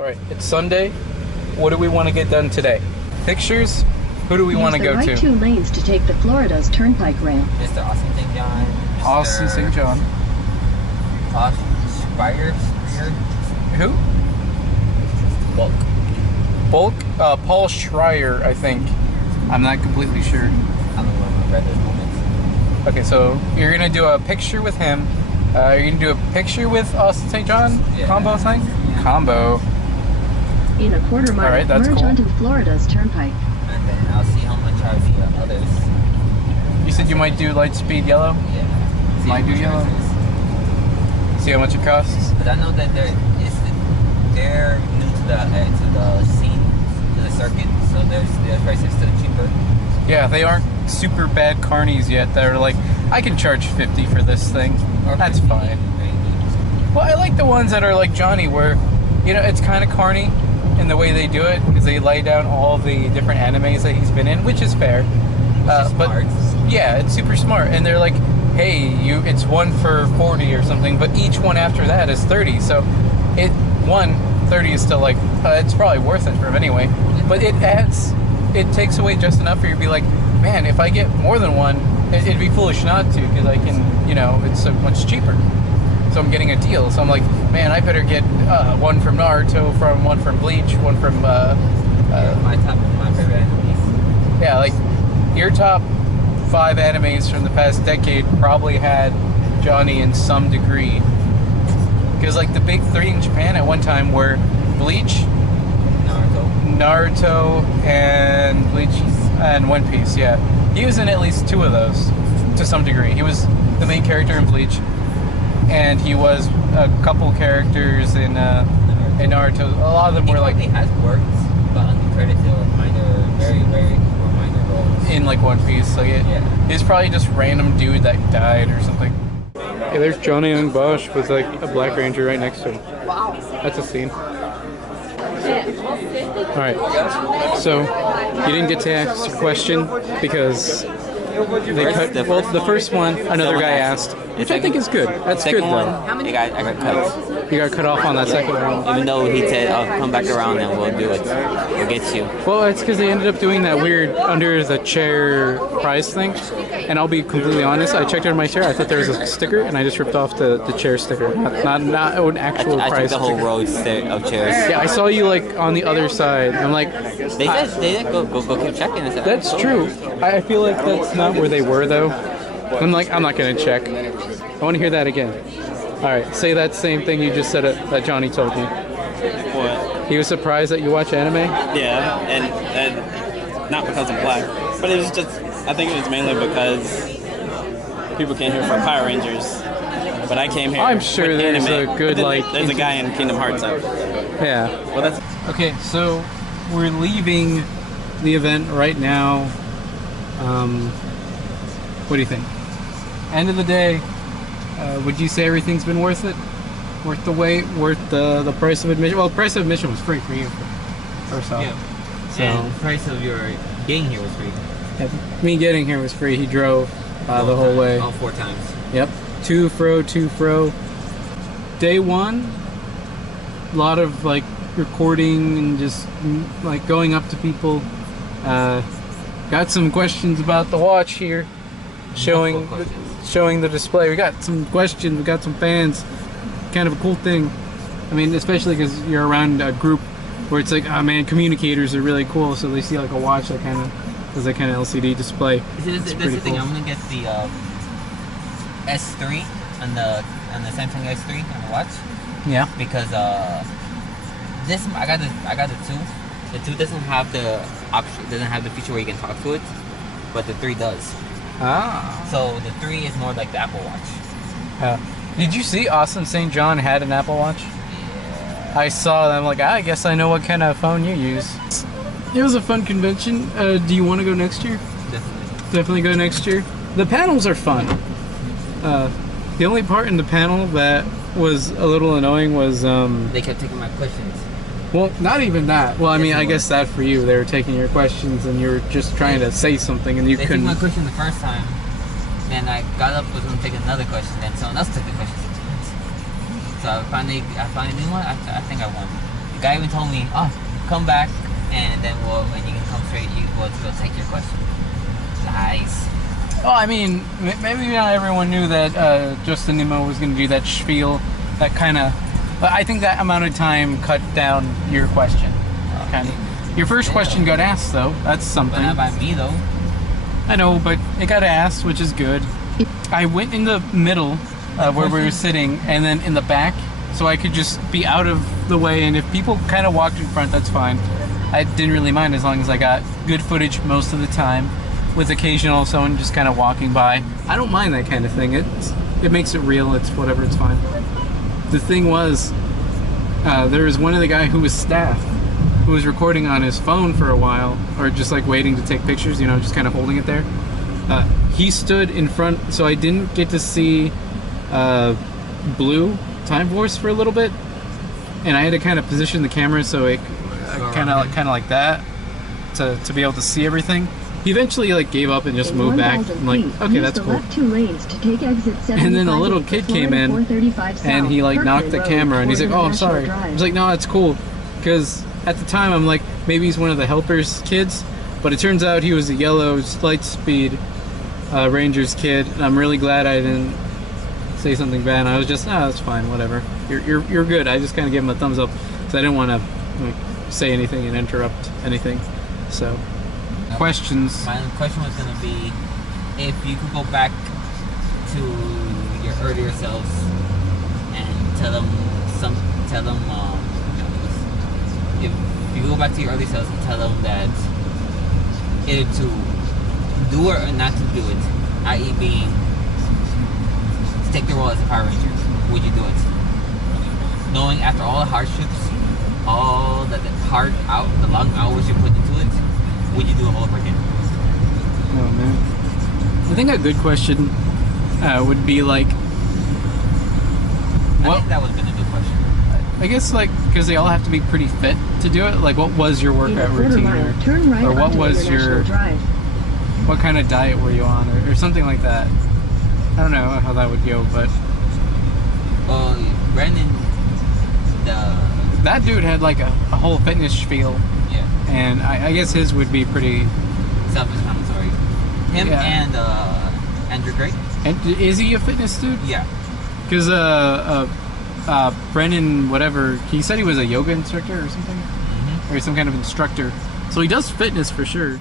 Alright, it's Sunday. What do we want to get done today? Pictures? Who do we want to go Use the right 2 lanes to take the Florida's Turnpike ramp. Mr. Austin St. John. Austin St. John. Schreier? Who? Bulk? Paul Schreier, I think. I'm not completely sure. I don't remember at this moment. Okay, so you're going to do a picture with him. You're going to do a picture with Austin St. John? Yeah. Combo thing? Yeah. Combo. In a quarter mile, Alright, that's merge cool. onto Florida's Turnpike. And then I'll see how much I see on others. You said you might do Lightspeed yellow? Yeah. Might do yellow. See how much it costs? But I know that they're new to the scene, to the circuit, so their prices still cheaper. Yeah, they aren't super bad carnies yet. They're like, I can charge 50 for this thing. Or That's 50, fine. maybe. Well, I like the ones that are like Johnny, where, you know, it's kind of carny in the way they do it, because they lay down all the different animes that he's been in, which is fair. But smart. yeah, it's super smart. And they're like, hey, it's 1 for 40 or something, but each one after that is 30. So 30 is still like, it's probably worth it for him anyway. But it takes away just enough for you to be like, man, if I get more than one, it'd be foolish not to, because I can, you know, it's so much cheaper. So I'm getting a deal. So I'm like, man, I better get one from Naruto, one from Bleach, one from My favorite animes. yeah, like your top 5 animes from the past decade probably had Johnny in some degree. Because like the big 3 in Japan at one time were Bleach, Naruto, and One Piece. Yeah, he was in at least 2 of those to some degree. He was the main character in Bleach, and he was a couple characters in Naruto. A lot of them were like he has worked, but uncredited or very minor roles in like One Piece. So yeah, he's probably just random dude that died or something. Hey, there's Johnny Young Bosch with like a Black Ranger right next to him. Wow, that's a scene. Alright, so you didn't get to ask your question because they cut. Well, the first one, another guy asked, which I think is good. That's good though. I got cut. You got cut off on that second one. Even though he said, "I'll come back around and we'll do it. We'll get you." Well, it's because they ended up doing that weird under the chair prize thing. And I'll be completely honest, I checked under my chair, I thought there was a sticker, and I just ripped off the chair sticker. Not an actual prize I took the whole sticker. row of chairs. Yeah, I saw you like on the other side. I'm like, They said go keep checking. I said, that's true. I feel like that's not where they were though. I'm like, I'm not gonna check. I want to hear that again. All right, say that same thing you just said that Johnny told you. What? He was surprised that you watch anime? Yeah, and not because I'm black, but it was just, I think it was mainly because people came here for Power Rangers, but I came here. I'm sure with there's anime. a good like. There's a guy in Kingdom Hearts. Yeah. Well, that's Okay, so we're leaving the event right now. What do you think? End of the day, would you say everything's been worth it? Worth the wait? Worth the price of admission? Well, the price of admission was free for you, first off. Yeah. So And the price of your getting here was free. me getting here was free. He drove the whole way. All 4 times. Yep. To fro. Day 1, a lot of like recording and just like going up to people. Got some questions about the watch here, showing the display. We got some questions. We got some fans. Kind of a cool thing. I mean, especially because you're around a group where it's like, oh man, communicators are really cool. So they see like a watch that kind of does that kind of LCD display. That's the thing. I'm gonna get the S3 on the Samsung S3 on the watch. Yeah. Because this I got the 2. The 2 doesn't have the option, doesn't have the feature where you can talk to it, but the 3 does. Ah. So the 3 is more like the Apple Watch. Did you see Austin St. John had an Apple Watch? Yeah. I saw that. I'm like, I guess I know what kind of phone you use. It was a fun convention. Do you want to go next year? Definitely go next year. The panels are fun. The only part in the panel that was a little annoying was They kept taking my questions. well, not even that. Well, I mean, I guess that for you, they were taking your questions and you were just trying to say something and you They couldn't. took my question the first time, then I got up, was going to take another question, then someone else took the question. So I finally knew what? I think I won. guy even told me, "Oh, come back, and then when you can come straight, we'll take your question." Nice. Well, I mean, maybe not everyone knew that Justin Nimmo was going to do that spiel. That kind of, I think that amount of time cut down your question. Kind of. Your first question got asked, though. That's something. But not by me, though. I know, but it got asked, which is good. I went in the middle where we were sitting, and then in the back, so I could just be out of the way. And if people kind of walked in front, that's fine. I didn't really mind as long as I got good footage most of the time, with occasional someone just kind of walking by. I don't mind that kind of thing. It makes it real. It's whatever. It's fine. The thing was, there was one of the guy who was staff who was recording on his phone for a while, or just like waiting to take pictures, you know, just kind of holding it there. He stood in front, so I didn't get to see Blue Time Force for a little bit, and I had to kind of position the camera so it kind of like that to be able to see everything. He eventually like gave up and just moved back. I'm like, okay, that's cool. And then a little kid came in and he like knocked the camera and he's like, oh, I'm sorry. I was like, no, that's cool, because at the time I'm like, maybe he's one of the helpers kids, but it turns out he was a yellow Lightspeed Rangers kid, and I'm really glad I didn't say something bad. I was just, that's fine, whatever. You're good. I just kind of gave him a thumbs up because I didn't want to like say anything and interrupt anything. So, questions. My question was gonna be, if you could go back to your earlier selves and tell them if you go back to your earlier selves and tell them that either to do it or not to do it, i.e. being to take the role as a Power Ranger, would you do it? Knowing after all the hardships, all the long hours you put into it, would you do it all over again? Oh man, I think a good question would be like, I think that would have been a good question. I guess like, because they all have to be pretty fit to do it. Like, what was your workout routine, or what was your what kind of diet were you on, or something like that. I don't know how that would go, but Brandon, that dude had like a whole fitness spiel. Yeah. And I guess his would be pretty self-explanatory. Him and Andrew Gray. And is he a fitness dude? Yeah. Because Brennan, whatever, he said he was a yoga instructor or something, or some kind of instructor. So he does fitness for sure.